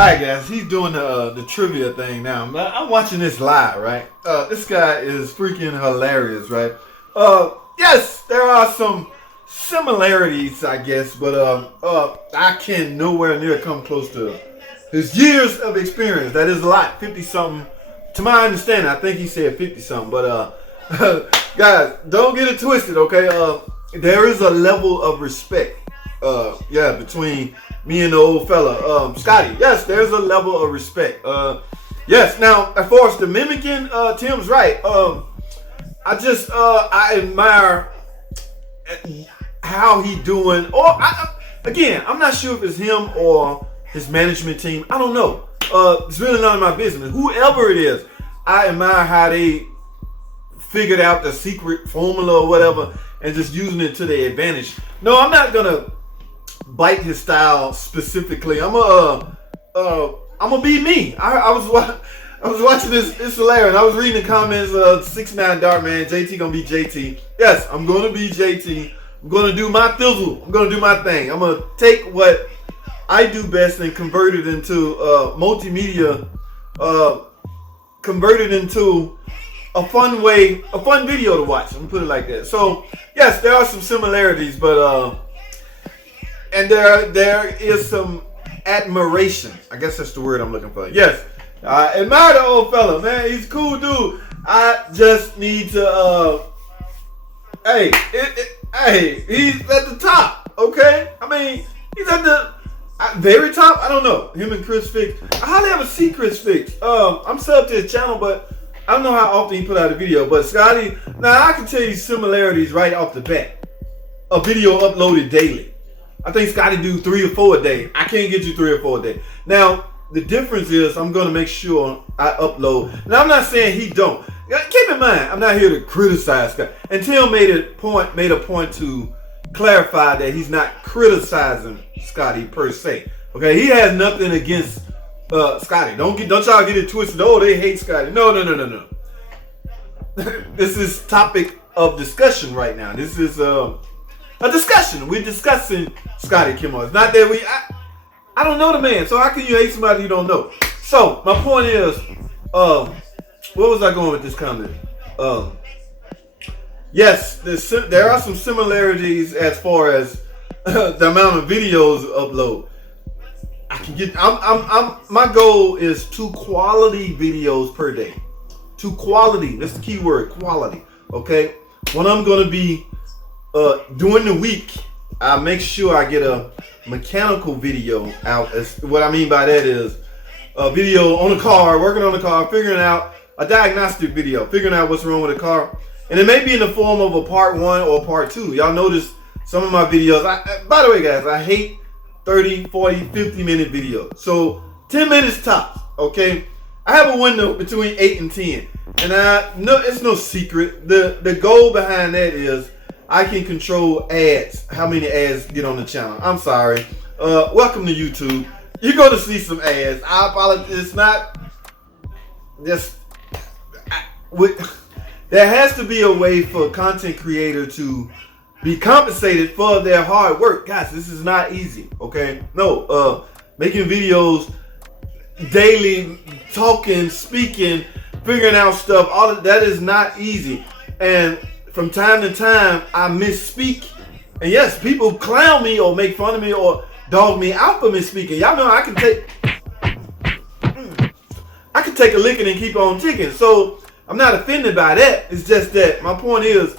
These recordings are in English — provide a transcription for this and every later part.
Alright guys, he's doing the trivia thing now. I'm watching this live, right? This guy is freaking hilarious, right? Yes, there are some similarities, I guess, but I can nowhere near come close to his years of experience. That is a lot, 50-something. To my understanding, I think he said 50-something, but guys, don't get it twisted, okay? There is a level of respect, between me and the old fella, Scotty. Yes, there's a level of respect. Yes, now, as far as the mimicking, Tim's right. I admire how he doing. Again, I'm not sure if it's him or his management team. I don't know. It's really none of my business. Whoever it is, I admire how they figured out the secret formula or whatever and just using it to their advantage. No, I'm not gonna bite his style specifically. I'm gonna be me. I was watching this. It's hilarious. I was reading the comments. 6'9" Dark Man. JT gonna be JT. Yes, I'm gonna be JT. I'm gonna do my thizzle. I'm gonna do my thing. I'm gonna take what I do best and convert it into multimedia. Convert it into a fun video to watch. I'm gonna put it like that. So yes, there are some similarities, but and there is some admiration. I guess that's the word I'm looking for. Yes, I admire the old fella, man. He's a cool dude. I just need to hey, he's at the top, okay? I mean, he's at the very top. I don't know. Him and Chris Fix. I hardly ever see Chris Fix. I'm subbed to his channel, but I don't know how often he put out a video. But Scotty, now I can tell you similarities right off the bat. A video uploaded daily. I think Scotty do 3 or 4 a day. I can't get you 3 or 4 a day. Now, the difference is I'm going to make sure I upload. Now, I'm not saying he don't. Keep in mind, I'm not here to criticize Scotty. And Tim made a point to clarify that he's not criticizing Scotty per se. Okay, he has nothing against Scotty. Don't y'all get it twisted. Oh, they hate Scotty. No. This is topic of discussion right now. This is a discussion. We're discussing Scotty Kilmer. It's not that I don't know the man, so how can you hate somebody you don't know? So my point is, where was I going with this comment? Yes, there are some similarities as far as the amount of videos upload. I can get. My goal is 2 quality videos per day. 2 quality. That's the key word, quality. Okay. When I'm gonna be during the week, I make sure I get a mechanical video out. What I mean by that is a video on the car, working on the car, figuring out a diagnostic video, figuring out what's wrong with the car. And it may be in the form of a part 1 or part 2. Y'all notice some of my videos. By the way, guys, I hate 30, 40, 50-minute videos. So 10 minutes tops, okay? I have a window between 8 and 10. And it's no secret. The goal behind that is I can control ads. How many ads get on the channel? I'm sorry. Welcome to YouTube. You're going to see some ads. I apologize. It's not just... There has to be a way for a content creator to be compensated for their hard work. Guys, this is not easy, okay? No, making videos daily, talking, speaking, figuring out stuff, all of that is not easy. And from time to time, I misspeak. And yes, people clown me or make fun of me or dog me out for misspeaking. Y'all know I can take a licking and keep on ticking. So I'm not offended by that. It's just that my point is,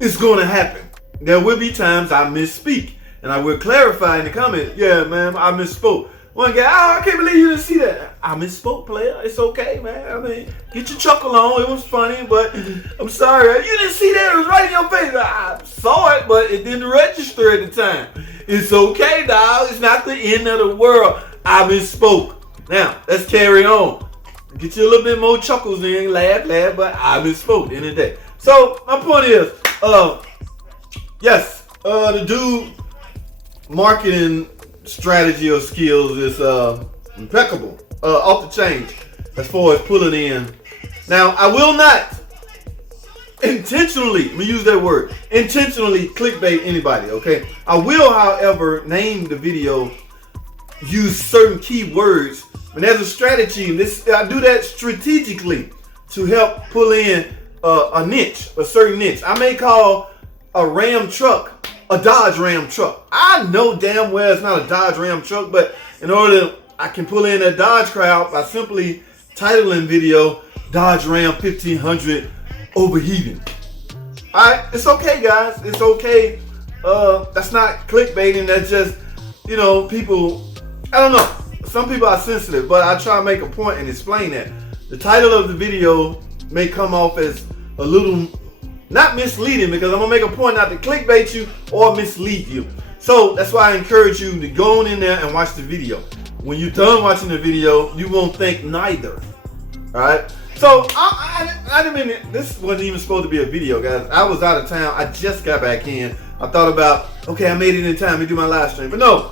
it's going to happen. There will be times I misspeak. And I will clarify in the comment, yeah, man, I misspoke. One guy, I can't believe you didn't see that. I misspoke, player. It's okay, man. I mean, get your chuckle on. It was funny, but I'm sorry. You didn't see that. It was right in your face. I saw it, but it didn't register at the time. It's okay, dog. It's not the end of the world. I misspoke. Now, let's carry on. Get you a little bit more chuckles in, laugh, but I misspoke at the end of the day. So, my point is, yes, the dude marketing strategy or skills is impeccable, off the chain as far as pulling in. Now, I will not intentionally, let me use that word, intentionally clickbait anybody, okay? I will, however, name the video, use certain keywords And there's a strategy. I do that strategically to help pull in a niche, a certain niche. I may call a Ram truck a Dodge Ram truck. I know damn well it's not a Dodge Ram truck, but in order I can pull in a Dodge crowd by simply titling video Dodge Ram 1500 overheating. Alright, it's okay, guys. It's okay. That's not clickbaiting. That's just, you know, people, I don't know. Some people are sensitive, but I try to make a point and explain that. The title of the video may come off as a little, not misleading, because I'm going to make a point not to clickbait you or mislead you. So that's why I encourage you to go on in there and watch the video. When you're done watching the video, you won't think neither. Alright? So, I didn't mean, this wasn't even supposed to be a video, guys. I was out of town. I just got back in. I thought about, okay, I made it in time to do my live stream. But no,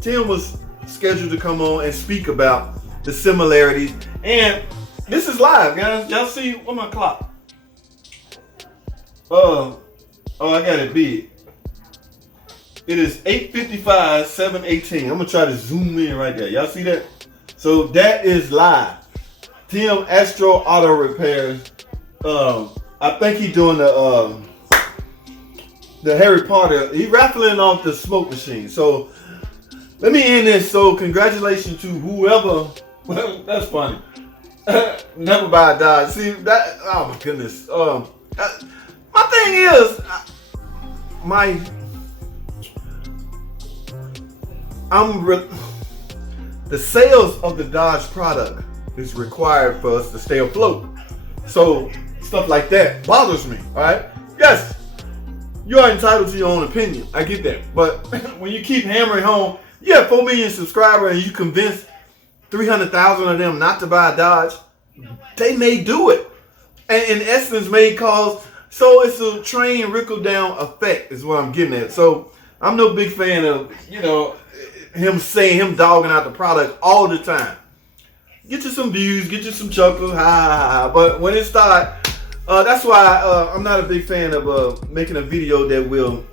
Tim was scheduled to come on and speak about the similarities. And this is live, guys. Y'all see, where's my clock? Oh, I got it big. It is 8:55, 7:18. I'm going to try to zoom in right there. Y'all see that? So that is live. Tim Astro Auto Repairs. I think he's doing the Harry Potter. He's raffling off the smoke machine. So let me end this. So congratulations to whoever. Well, that's funny. Never buy a Dodge. See that? Oh my goodness. My thing is, the sales of the Dodge product is required for us to stay afloat. So stuff like that bothers me. All right. Yes, you are entitled to your own opinion. I get that. But when you keep hammering home, you have 4 million subscribers and you convince 300,000 of them not to buy a Dodge, they may do it. And in essence may cause, so it's a train trickle down effect is what I'm getting at. So I'm no big fan of, you know, him dogging out the product all the time. Get you some views, get you some chuckles, ha. But when it starts, that's why I'm not a big fan of making a video that will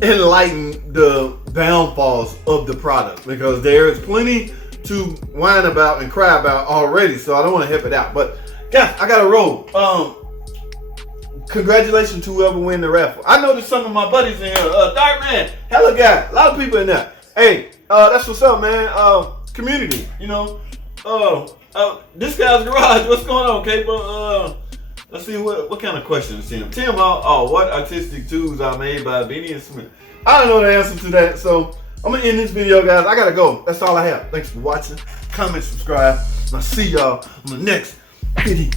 enlighten the downfalls of the product, because there is plenty to whine about and cry about already. So I don't want to help it out. But yeah, I got to roll. Congratulations to whoever win the raffle. I know there's some of my buddies in here. Dark Man, hella guy, a lot of people in there. Hey, that's what's up, man. Community, you know. This guy's garage. What's going on, okay? But let's see what kind of questions, Tim. What artistic tools are made by Benny and Smith? I don't know the answer to that, so I'm gonna end this video, guys. I gotta go. That's all I have. Thanks for watching. Comment, subscribe, and I'll see y'all on the next video.